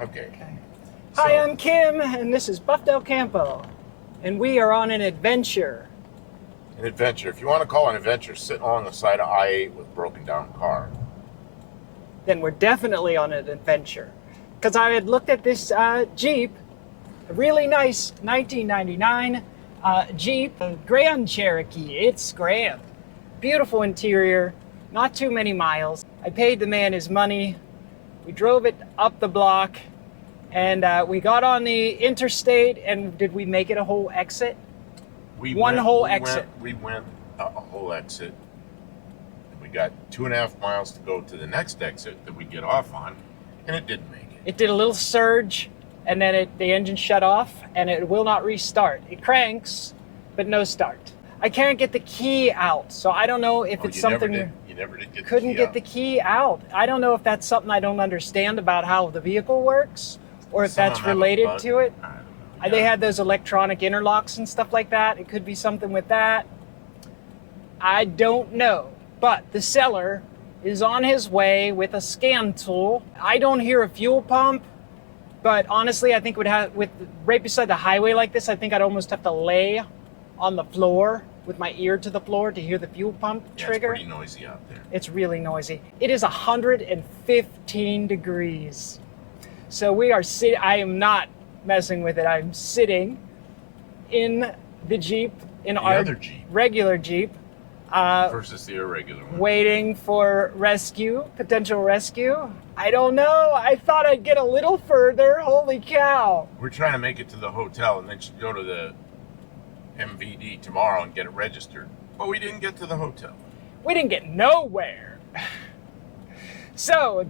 Okay. Hi, I'm Kim, and this is Buff Del Campo, and we are on an adventure. An adventure. If you want to call it an adventure, sitting along the side of I-8 with a broken down car. Then we're definitely on an adventure. Because I had looked at this Jeep, a really nice 1999 Jeep Grand Cherokee. It's grand. Beautiful interior, not too many miles. I paid the man his money. We drove it up the block, and we got on the interstate, and did we make it a whole exit? We went a whole exit. We went a whole exit. And we got 2.5 miles to go to the next exit that we get off on, and it didn't make it. It did a little surge, and then the engine shut off, and it will not restart. It cranks, but no start. I can't get the key out, so I don't know if it's something... You never did get couldn't get the key out. I don't know if that's something I don't understand about how the vehicle works, or if that's related to it. I don't know. Yeah. They had those electronic interlocks and stuff like that. It could be something with that. I don't know. But the seller is on his way with a scan tool. I don't hear a fuel pump, but honestly, I think right beside the highway like this, I think I'd almost have to lay on the floor with my ear to the floor to hear the fuel pump trigger. It's pretty noisy out there. It's really noisy. It is 115 degrees. So we are sitting, I am not messing with it. I'm sitting in the Jeep, in our other Jeep. regular Jeep. Versus the irregular one. Waiting for rescue, potential rescue. I don't know. I thought I'd get a little further. Holy cow. We're trying to make it to the hotel and then go to the MVD tomorrow and get it registered. But we didn't get to the hotel. We didn't get nowhere. So,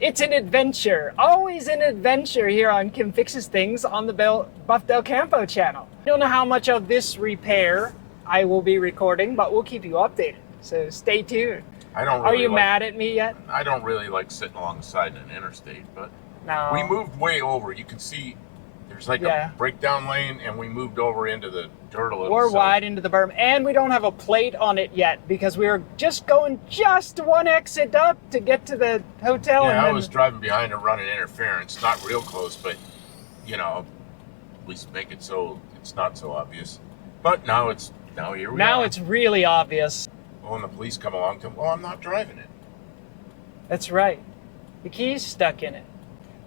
it's an adventure. Always an adventure here on Kim Fixes Things on the Buff Del Campo channel. I don't know how much of this repair I will be recording, but we'll keep you updated. So stay tuned. Are you mad at me yet? I don't really like sitting alongside an interstate, but no. We moved way over. You can see there's like a breakdown lane, and we moved over into the dirt a little. We're wide into the berm, and we don't have a plate on it yet because we were just going one exit up to get to the hotel. Yeah, and then I was driving behind it running interference. Not real close, but, you know, at least make it so it's not so obvious. But now here we are. Now it's really obvious. Well, when the police come along, well, I'm not driving it. That's right. The key's stuck in it.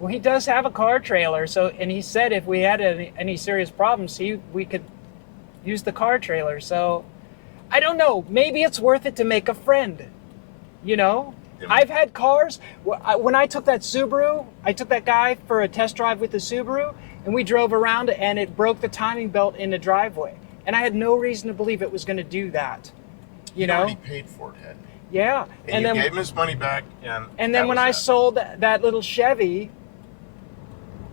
Well, he does have a car trailer, and he said if we had any serious problems, we could use the car trailer. So, I don't know. Maybe it's worth it to make a friend. You know? Yeah. I've had cars. When I took that Subaru, I took that guy for a test drive with the Subaru, and we drove around, and it broke the timing belt in the driveway. And I had no reason to believe it was going to do that. You know? He paid for it, hadn't he? Yeah. And you gave him his money back. And then when I sold that little Chevy,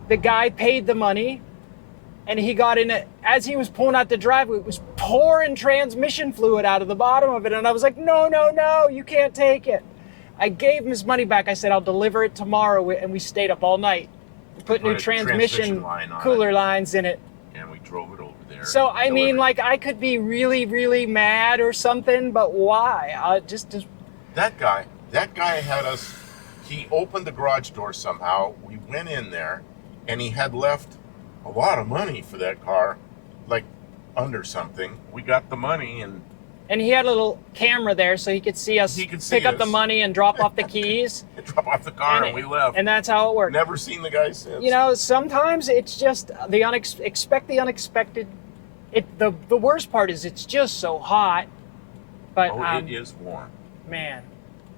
the guy paid the money, and he got in it. As he was pulling out the driveway, it was pouring transmission fluid out of the bottom of it. And I was like, no, you can't take it. I gave him his money back. I said, I'll deliver it tomorrow. And we stayed up all night. We put new transmission cooler lines in it. And we drove it over there. So, I mean, like, I could be really, really mad or something, but why? Just That guy had us, he opened the garage door somehow. We went in there, and he had left a lot of money for that car, like under something. We got the money, and he had a little camera there so he could see us pick up the money and drop off the keys. Drop off the car, and we left. And that's how it worked. Never seen the guy since. You know, sometimes it's just expect the unexpected. The worst part is it's just so hot. But it is warm. Man.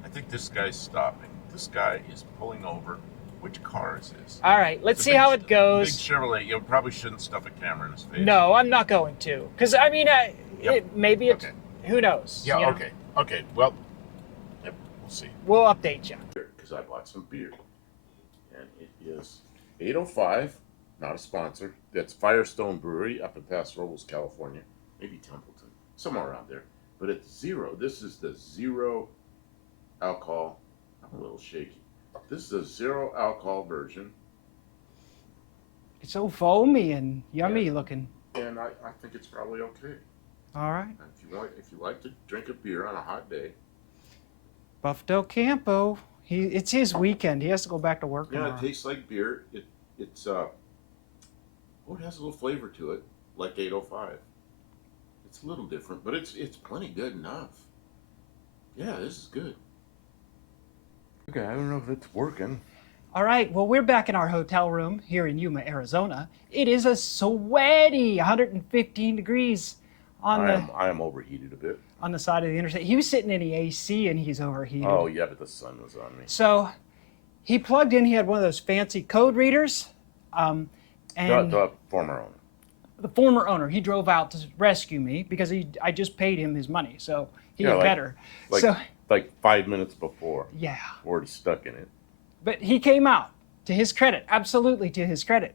I think this guy's stopping. This guy is pulling over. Which car is this? All right, let's see how it goes. Big Chevrolet. You probably shouldn't stuff a camera in his face. No, I'm not going to. Because, I mean, maybe it's... Okay. Who knows? Yeah, you know? okay. Okay, well, we'll see. We'll update you. Because I bought some beer. And it is 805, not a sponsor. That's Firestone Brewery up in Paso Robles, California. Maybe Templeton. Somewhere around there. But it's zero. This is the zero alcohol. I'm a little shaky. This is a zero alcohol version. It's so foamy and yummy looking. And I think it's probably okay. All right. If you like to drink a beer on a hot day. Buff Del Campo It's his weekend. He has to go back to work Yeah, tomorrow. it tastes like beer. It's it has a little flavor to it, like 805. It's a little different, but it's plenty good enough. Yeah, this is good. Okay, I don't know if it's working. All right, well, we're back in our hotel room here in Yuma, Arizona. It is a sweaty 115 degrees I am overheated a bit. on the side of the interstate. He was sitting in the AC and he's overheated. Oh yeah, but the sun was on me. So he plugged in, he had one of those fancy code readers. And The former owner. the former owner, he drove out to rescue me because I just paid him his money, so he had better. Like 5 minutes before. Yeah. Already stuck in it. But he came out, to his credit, absolutely to his credit.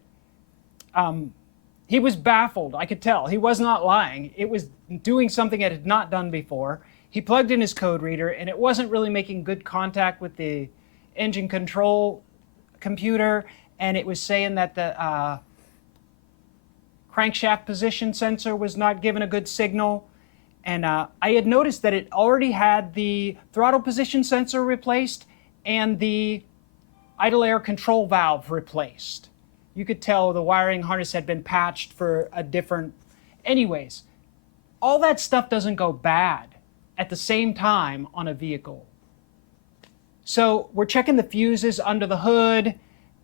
He was baffled, I could tell. He was not lying. It was doing something it had not done before. He plugged in his code reader, and it wasn't really making good contact with the engine control computer, and it was saying that the crankshaft position sensor was not giving a good signal. And I had noticed that it already had the throttle position sensor replaced and the idle air control valve replaced. You could tell the wiring harness had been patched for a different... Anyways, all that stuff doesn't go bad at the same time on a vehicle. So we're checking the fuses under the hood.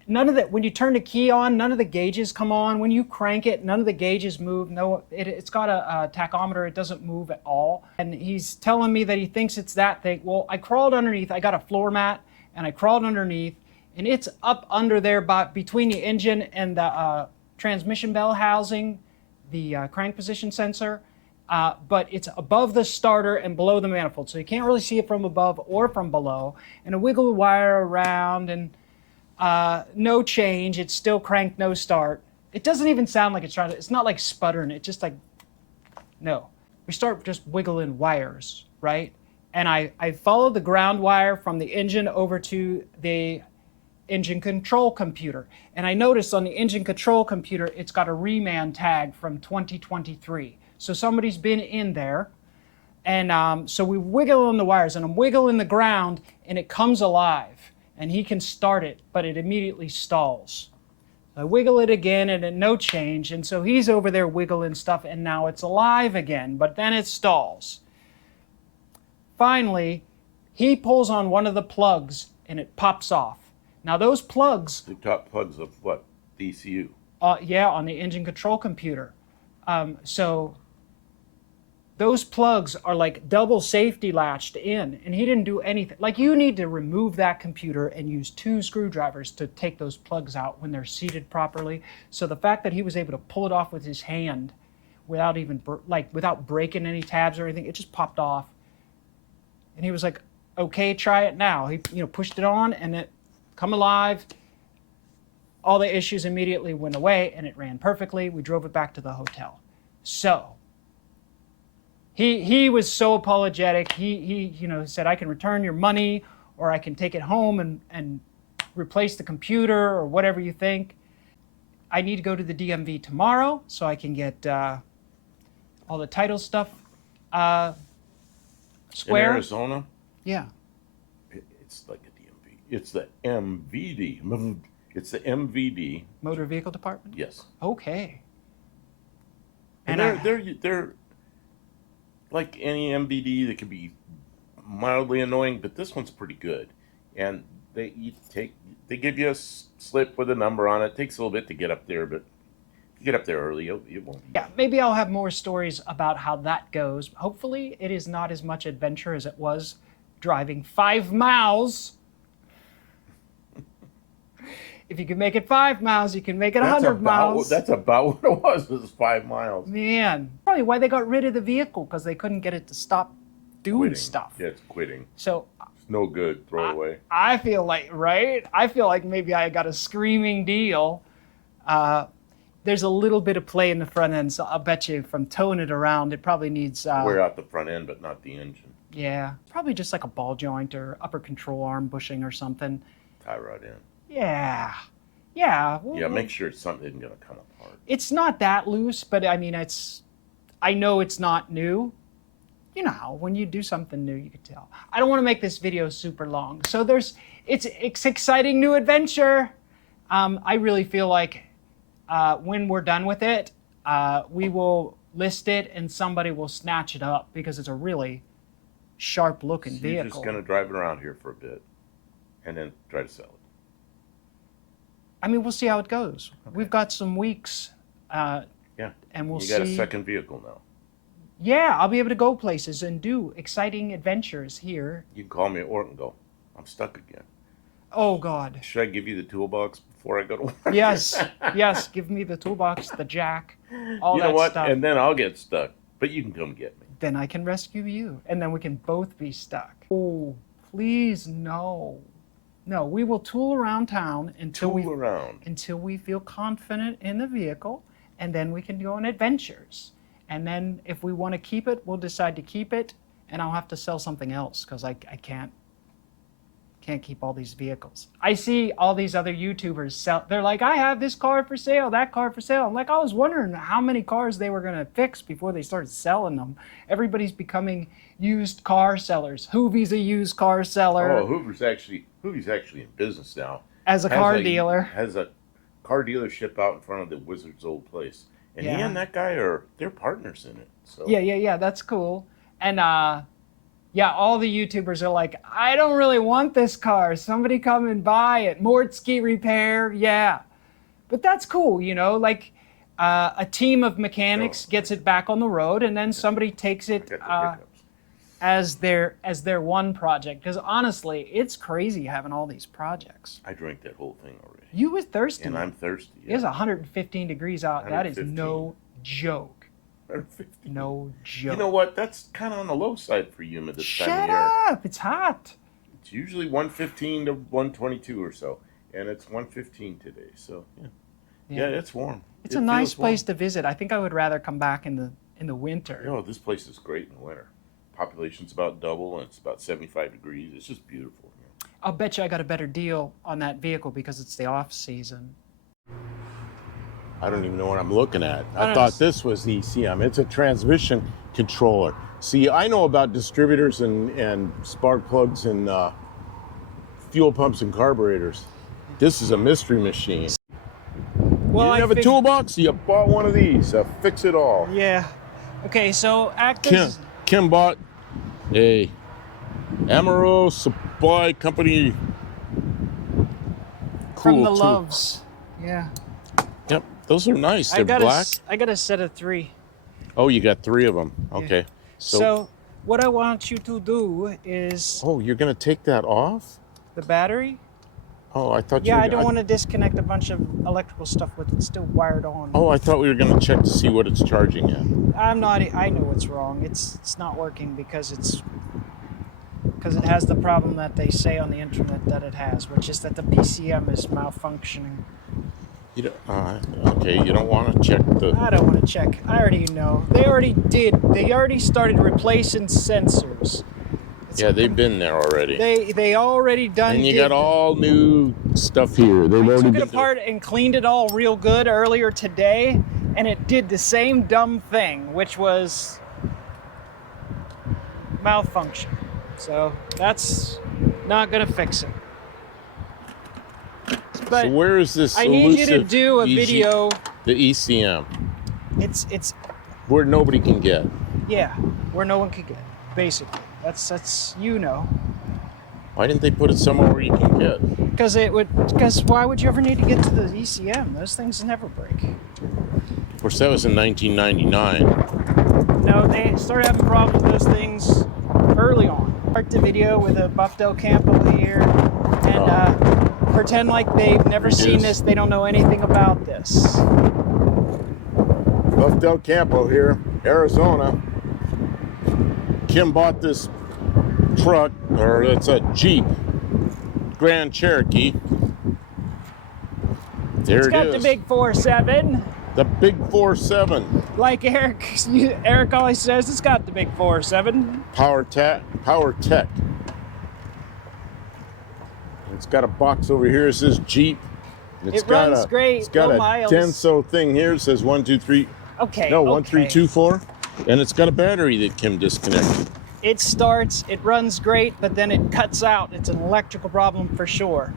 None of that, when you turn the key on, none of the gauges come on. When you crank it, none of the gauges move. No, it's got a tachometer. It doesn't move at all. And he's telling me that he thinks it's that thing. Well, I crawled underneath. I got a floor mat, and I crawled underneath, and it's up under there between the engine and the transmission bell housing, the crank position sensor. But it's above the starter and below the manifold. So you can't really see it from above or from below. And I wiggle the wire around, and no change. It's still crank, no start. It doesn't even sound like it's trying to, it's not like sputtering. It's just like, no. We start just wiggling wires, right? And I follow the ground wire from the engine over to the engine control computer. And I noticed on the engine control computer, it's got a reman tag from 2023. So somebody's been in there. And so we wiggle on the wires, and I'm wiggling the ground, and it comes alive. And he can start it, but it immediately stalls. I wiggle it again, and then no change. And so he's over there wiggling stuff, and now it's alive again, but then it stalls. Finally, he pulls on one of the plugs, and it pops off. Now those plugs... The top plugs of what? The ECU? Yeah, on the engine control computer. So those plugs are like double safety latched in, and he didn't do anything. Like, you need to remove that computer and use 2 screwdrivers to take those plugs out when they're seated properly. So the fact that he was able to pull it off with his hand without even without breaking any tabs or anything, it just popped off. And he was like, "Okay, try it now." He pushed it on, and it come alive. All the issues immediately went away, and it ran perfectly. We drove it back to the hotel. So he was so apologetic. He said, "I can return your money, or I can take it home and replace the computer, or whatever you think." I need to go to the DMV tomorrow so I can get all the title stuff square. In Arizona? Yeah. It's like a DMV. It's the MVD. It's the MVD. Motor Vehicle Department? Yes. Okay. And they're like any MVD. They can be mildly annoying, but this one's pretty good. And they give you a slip with a number on it. It takes a little bit to get up there, but if you get up there early, it won't. Yeah, maybe I'll have more stories about how that goes. Hopefully, it is not as much adventure as it was driving 5 miles. If you can make it 5 miles, you can make it 100 miles. That's about what it was 5 miles. Man, probably why they got rid of the vehicle, because they couldn't get it to stop doing stuff. Yeah, it's quitting. So it's no good. Throw it away. I feel like, right? I feel like maybe I got a screaming deal. There's a little bit of play in the front end, so I'll bet you from towing it around, it probably needs... wear out the front end, but not the engine. Yeah, probably just like a ball joint or upper control arm bushing or something. Tie rod in. Yeah. Yeah, make sure something isn't going to come apart. It's not that loose, but I mean, I know it's not new. You know how when you do something new, you can tell. I don't want to make this video super long. So it's exciting new adventure. I really feel like when we're done with it, we will list it and somebody will snatch it up because it's a really sharp looking vehicle. You're just going to drive it around here for a bit and then try to sell it. I mean, we'll see how it goes. Okay. We've got some weeks. Yeah. And we'll see. You got a second vehicle now. Yeah, I'll be able to go places and do exciting adventures here. You can call me at work and go, I'm stuck again. Oh, God. Should I give you the toolbox before I go to work? Yes, yes. Give me the toolbox, the jack, all you that know what? stuff. And then I'll get stuck. But you can come get me. Then I can rescue you. And then we can both be stuck. Oh, please, no. No, we will tool around town until we feel confident in the vehicle, and then we can go on adventures. And then if we want to keep it, we'll decide to keep it, and I'll have to sell something else because I can't keep all these vehicles. I see all these other YouTubers sell. They're like, I have this car for sale, that car for sale. I'm like, I was wondering how many cars they were going to fix before they started selling them. Everybody's becoming used car sellers. Hoovie's a used car seller. Oh, Hoovie's actually in business now. As a car dealer. Has a car dealership out in front of the Wizard's old place. And he and that guy they're partners in it. So Yeah, that's cool. And yeah, all the YouTubers are like, I don't really want this car. Somebody come and buy it. Mortski repair, yeah. But that's cool, you know, like a team of mechanics gets it back on the road and then somebody takes it as their one project. Because honestly, it's crazy having all these projects. I drank that whole thing already. You was thirsty. And I'm thirsty. Yeah. It's 115 degrees out. That is no joke. 115. No joke. You know what? That's kind of on the low side for Yuma this time of year. Shut up! It's hot. It's usually 115 to 122 or so, and it's 115 today. So yeah, it's warm. It's a nice place to visit. I think I would rather come back in the winter. Oh, this place is great in the winter. Population's about double, and it's about 75 degrees. It's just beautiful. I'll bet you I got a better deal on that vehicle because it's the off season. I don't even know what I'm looking at. I thought this was ECM. It's a transmission controller. See, I know about distributors and spark plugs and fuel pumps and carburetors. This is a mystery machine. Well, you didn't have a toolbox? You bought one of these. Fix it all. Yeah. Okay, so Kim bought a Amaro Supply Company from the Loves. Yeah. Yep, those are nice. They're black. I got a set of 3. Oh, you got 3 of them. Okay. Yeah. So what I want you to do is... Oh, you're going to take that off? The battery? Oh, I thought you were... I don't want to disconnect a bunch of electrical stuff with it still wired on. Oh, I thought we were going to check to see what it's charging at. I'm not... I know what's wrong. It's not working because it has the problem that they say on the internet that it has, which is that the PCM is malfunctioning. You don't, okay, you don't want to check the... I don't want to check. I already know. They already did. They already started replacing sensors. They've been there already. They already done. And you got all new stuff here. They've already took it apart and cleaned it all real good earlier today, and it did the same dumb thing, which was malfunction. So that's not gonna fix it. But so where is this? I need you to do a video. The ECM. It's where nobody can get. Yeah, where no one can get. Basically, that's you know. Why didn't they put it somewhere where you can get? Because why would you ever need to get to the ECM? Those things never break. Of course, that was in 1999. No, they started having problems with those things early on. Start the video with a Buff Del Campo here and pretend like they've never seen this. They don't know anything about this. Buff Del Campo here, Arizona. Kim bought this truck, or it's a Jeep Grand Cherokee. There it is. It's got the big 4.7. The big 4.7. Like Eric always says, it's got the big 4.7. Power Tech. It's got a box over here that says Jeep. It runs great. It's got a Denso thing here. It says 1, 2, 3. Okay. No, 1, 3, 2, 4. And it's got a battery that Kim disconnected. it starts, it runs great, but then it cuts out. It's an electrical problem for sure.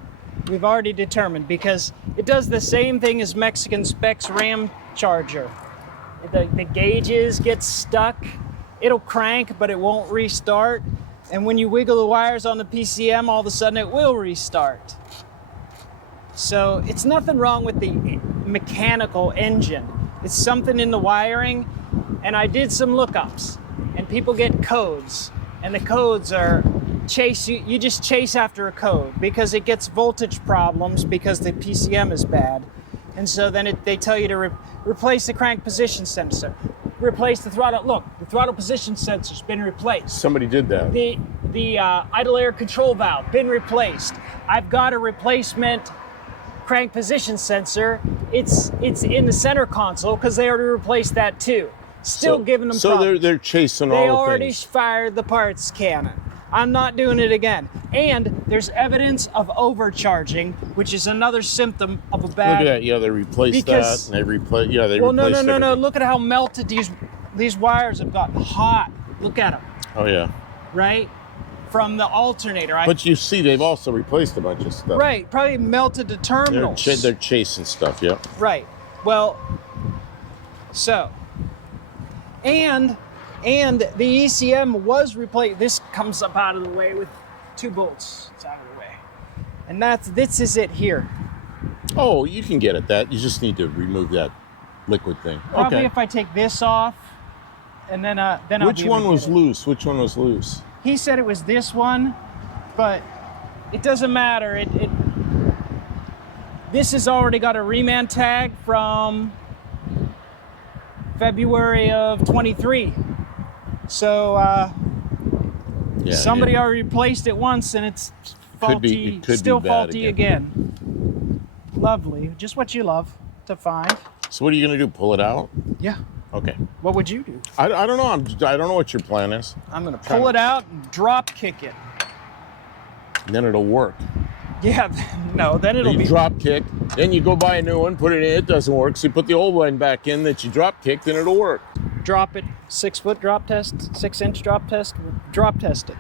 We've already determined, because it does the same thing as Mexican Specs Ram Charger. The gauges get stuck. It'll crank, but it won't restart. And when you wiggle the wires on the PCM, all of a sudden it will restart. So it's nothing wrong with the mechanical engine. It's something in the wiring. And I did some lookups, and people get codes, and the codes are you just chase after a code because it gets voltage problems because the PCM is bad. And so then they tell you to replace the crank position sensor, replace the throttle. Look, the throttle position sensor's been replaced. Somebody did that. The idle air control valve been replaced. I've got a replacement crank position sensor. It's in the center console because they already replaced that too. Still giving them problems. So they're chasing all the things. They already fired the parts cannon. I'm not doing it again. And there's evidence of overcharging, which is another symptom of a bad... Look at that. Yeah, they replaced that. And they replaced... Yeah, they replaced no. everything. Look at how melted these wires have gotten hot. Look at them. Oh, yeah. Right? From the alternator. But you see, they've also replaced a bunch of stuff. Right. Probably melted the terminals. They're chasing stuff, yeah. Right. Well, so... And the ECM was replaced. This comes up out of the way with 2 bolts. It's out of the way. And this is it here. Oh, you can get at that. You just need to remove that liquid thing. Probably okay. if I take this off, and then I'll be able to Which one was get it. loose? Which one was loose? He said it was this one, but it doesn't matter. This has already got a reman tag from February of 23. So somebody already replaced it once, and it's faulty, still faulty again. Lovely, just what you love to find. So what are you gonna do? Pull it out? Yeah. Okay. What would you do? I don't know. I don't know what your plan is. I'm gonna pull it out and drop kick it. And then it'll work. Yeah. No. Then it'll be drop kick. Then you go buy a new one, put it in. It doesn't work. So you put the old one back in that you drop kicked, and it'll work. Drop it. 6-foot drop test. 6-inch drop test. Drop test it.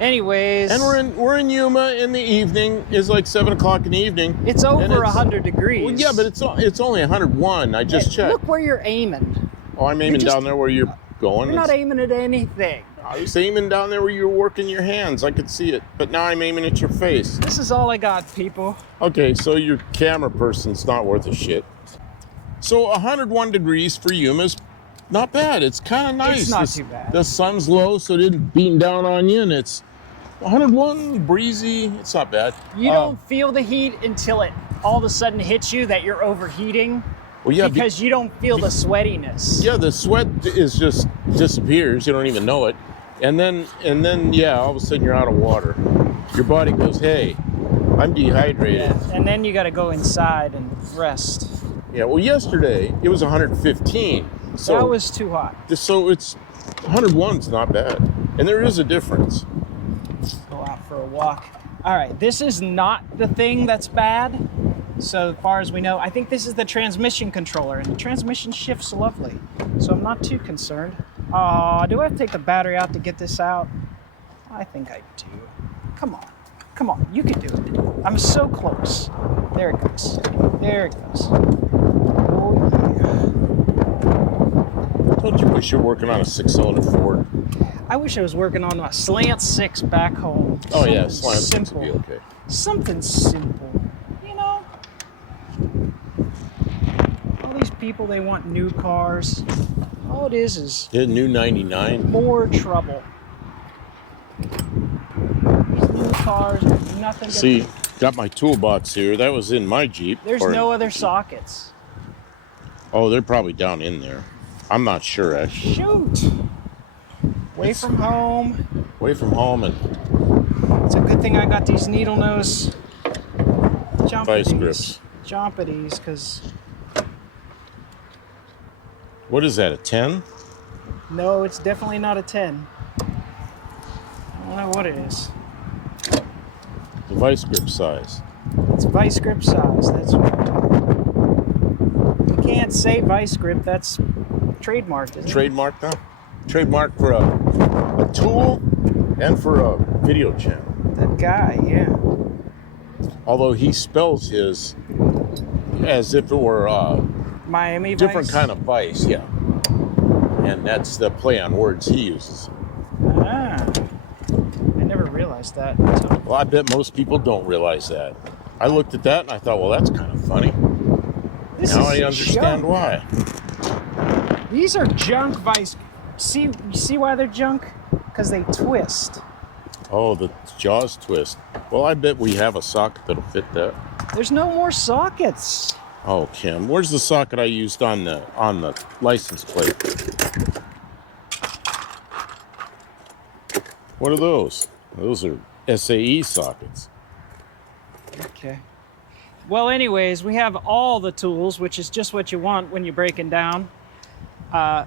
Anyways. And we're in Yuma in the evening. It's like 7 o'clock in the evening. It's over 100 degrees. Well, yeah, but it's only 101. I just checked. Look where you're aiming. Oh, I'm aiming down there where you're going. You're not aiming at anything. I was aiming down there where you were working your hands. I could see it. But now I'm aiming at your face. This is all I got, people. Okay, so your camera person's not worth a shit. So 101 degrees for Yuma's not bad. It's kind of nice. It's not too bad. The sun's low, so it didn't beam down on you, and it's 101, breezy. It's not bad. You don't feel the heat until it all of a sudden hits you that you're overheating. Well, yeah, because you don't feel the sweatiness. Yeah, the sweat is just disappears. You don't even know it. And then, yeah, all of a sudden you're out of water. Your body goes, hey, I'm dehydrated. Yeah, and then you got to go inside and rest. Yeah, well, yesterday it was 115. So that was too hot. So it's 101's not bad. And there is a difference. Go out for a walk. All right, this is not the thing that's bad. So far as we know, I think this is the transmission controller, and the transmission shifts lovely. So I'm not too concerned. Do I have to take the battery out to get this out? I think I do. Come on. Come on, you can do it. I'm so close. There it goes. There it goes. Oh, yeah. Don't you wish you were working on a 6-cylinder Ford? I wish I was working on a Slant 6 back home. Oh, yeah, Slant 6 would simple. be okay. Something simple. You know? All these people, they want new cars. All it is Yeah, new 99. more trouble. These new cars are nothing but... See, got my toolbox here. That was in my Jeep. There's no other sockets. Oh, they're probably down in there. I'm not sure, actually. Shoot! Away from home. Away from home and It's a good thing I got these needle nose vice grips. Jumpities, because... What is that, a 10? No, it's definitely not a 10. I don't know what it is. The vice grip size. It's vice grip size, that's right. You can't say vice grip, that's trademarked, isn't it? Trademark now? trademark for a tool and for a video channel. That guy, yeah. Although he spells his as if it were Miami different Vice? kind of vice, yeah. And that's the play on words he uses. Ah, I never realized that. So. Well, I bet most people don't realize that. I looked at that and I thought, well, that's kind of funny. Now I understand why. These are junk vice. You see why they're junk? Because they twist. Oh, the jaws twist. Well, I bet we have a socket that'll fit that. There's no more sockets. Oh, Kim, where's the socket I used on the license plate? What are those? Those are SAE sockets. Okay. Well, anyways, we have all the tools, which is just what you want when you're breaking down. I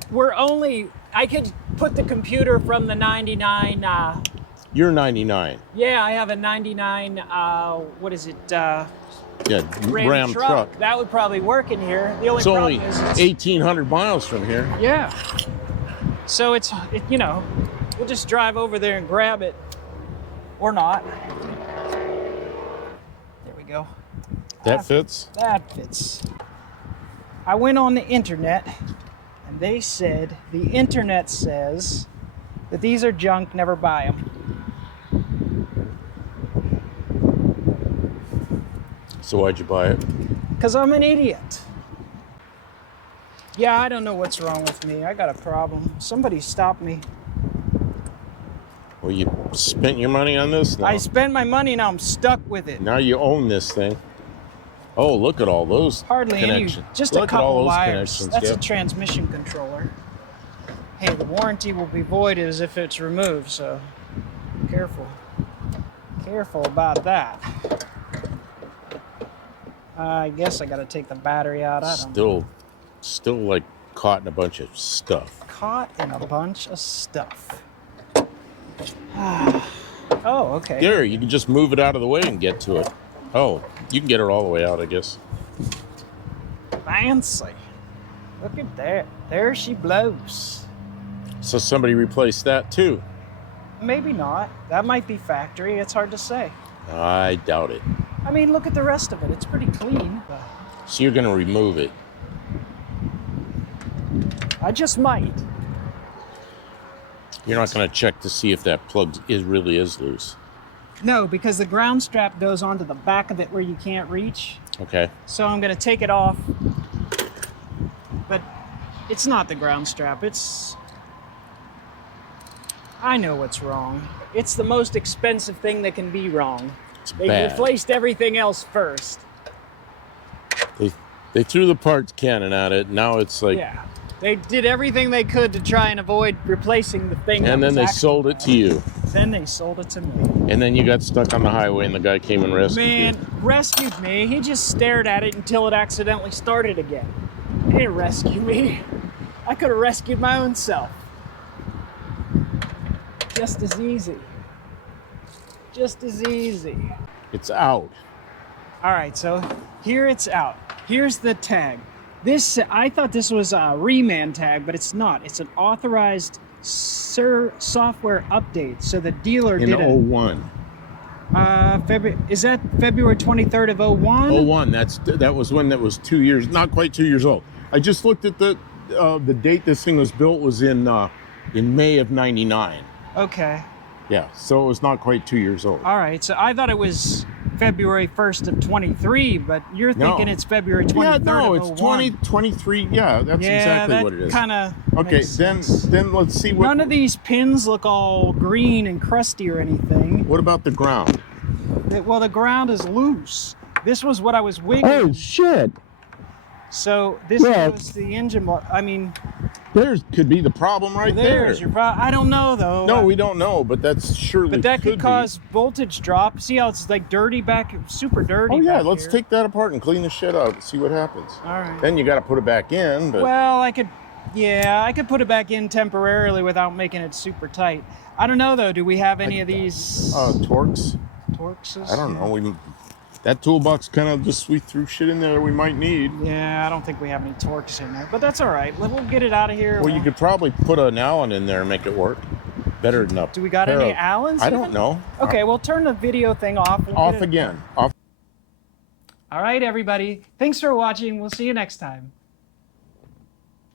could put the computer from the 99. You're 99. Yeah, I have a 99, what is it? Yeah, Ram truck. That would probably work in here. The only It's problem only is 1,800 miles from here. yeah. So we'll just drive over there and grab it. Or not. There we go. That fits? That fits. I went on the internet and they said, the internet says that these are junk, never buy them. So why'd you buy it? Because I'm an idiot. Yeah, I don't know what's wrong with me. I got a problem. Somebody stop me. Well, you spent your money on this now. I spent my money, now I'm stuck with it. Now you own this thing. Oh, look at all those Hardly any, connections. just Look a at all couple those wires. connections, That's yeah. a transmission controller. Hey, the warranty will be voided as if it's removed, so careful. Careful about that. I guess I gotta take the battery out. I don't know. Still like caught in a bunch of stuff. Caught in a bunch of stuff. Oh, okay. There, you can just move it out of the way and get to it. Oh, you can get it all the way out, I guess. Fancy. Look at that. There she blows. So somebody replaced that too. Maybe not. That might be factory. It's hard to say. I doubt it. I mean, look at the rest of it. It's pretty clean. So you're going to remove it. I just might. You're not going to check to see if that plug really is loose. No, because the ground strap goes onto the back of it where you can't reach. Okay. So I'm going to take it off. But it's not the ground strap. I know what's wrong. It's the most expensive thing that can be wrong. They bad. replaced everything else first. They threw the parts cannon at it. Now it's like... Yeah. They did everything they could to try and avoid replacing the thing. And then they sold it to you. Then they sold it to me. And then you got stuck on the highway and the guy came and rescued you. Man, rescued me. He just stared at it until it accidentally started again. He didn't rescue me. I could have rescued my own self. Just as easy. Just as easy. It's out. All right, so here it's out. Here's the tag. I thought this was a reman tag, but it's not. It's an authorized software update. So the dealer In did it. 01. Is that February 23rd of 01? 01. That was when that was 2 years, not quite 2 years old. I just looked at the date this thing was built was in May of 99. Okay. Yeah, so it was not quite 2 years old. All right, so I thought it was February 1st of 23, but you're thinking it's February 23rd Yeah, no, of it's 01. 23. Yeah, that's exactly what it is. Kind of. Okay, then let's see what. None of these pins look all green and crusty or anything. What about the ground? Well, the ground is loose. This was what I was wiggling. Oh shit! So this was the engine. I mean, there could be the problem right there. there's your problem. I don't know though. No, we don't know, but that's surely. But that could be. cause voltage drop. See how it's like dirty back, super dirty. Oh yeah, back let's here. take that apart and clean the shit out and see what happens. All right. Then you got to put it back in. But Well, I could put it back in temporarily without making it super tight. I don't know though. Do we have any of these Torx. Torxes? I don't know. That toolbox kind of just, we threw shit in there we might need. Yeah, I don't think we have any torques in there, but that's all right. We'll get it out of here. Well, you could probably put an Allen in there and make it work better than a Do we got pair any of- Allens? I even? don't know. Okay, we'll turn the video thing off. We'll Off get it- again. Off. All right, everybody. Thanks for watching. We'll see you next time.